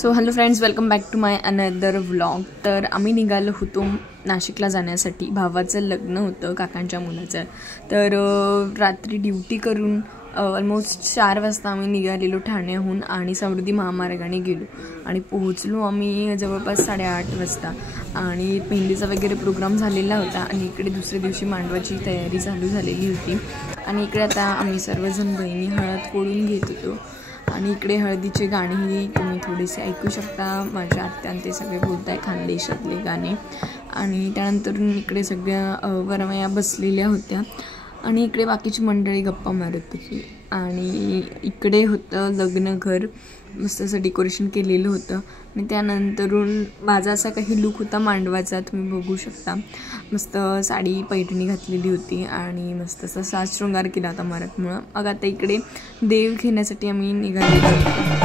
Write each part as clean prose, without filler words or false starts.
So hello friends, welcome back to my another vlog. तर आम्ही निघालो होतो नाशिकला जाण्यासाठी। भावाचं लग्न होतं, काकांच्या मुलाचं। तर रात्री ड्युटी करून ऑलमोस्ट 4 वाजता आम्ही निघालेलो ठाण्याहून आणि समृद्धी महामार्गाने गेलो आणि पोहोचलो आम्ही जवळपास 8:30 वाजता। आणि मेहंदीचा वगैरे प्रोग्राम झालेला होता आणि इकडे दुसऱ्या दिवशी मांडवाची तयारी चालू झालेली होती। आणि इकडे आता आम्ही सर्वजण बहिणी हळद फोडून घेत होतो आणि इकडे हळदीचे गाणेही तुम्ही थोडेसे ऐकू शकता। माझ्या आत्या ते सगळे बोलत आहे खानदेशातले गाणे। आणि त्यानंतर इकडे सगळ्या वरवया बसलेल्या होत्या आणि इकडे बाकीची मंडळी गप्पा मारत होती। आणि इकडे होतं लग्न घर, मस्त असं डेकोरेशन केलेलं होतं। आणि त्यानंतरून माझा असा काही लुक होता मांडवाचा, तुम्ही बघू शकता। मस्त साडी पैठणी घातलेली होती आणि मस्त असा साज शृंगार केला होता मराठमोळा। मग आता इकडे देव घेण्यासाठी आम्ही निघालेलो होतो।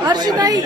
हर्षदाई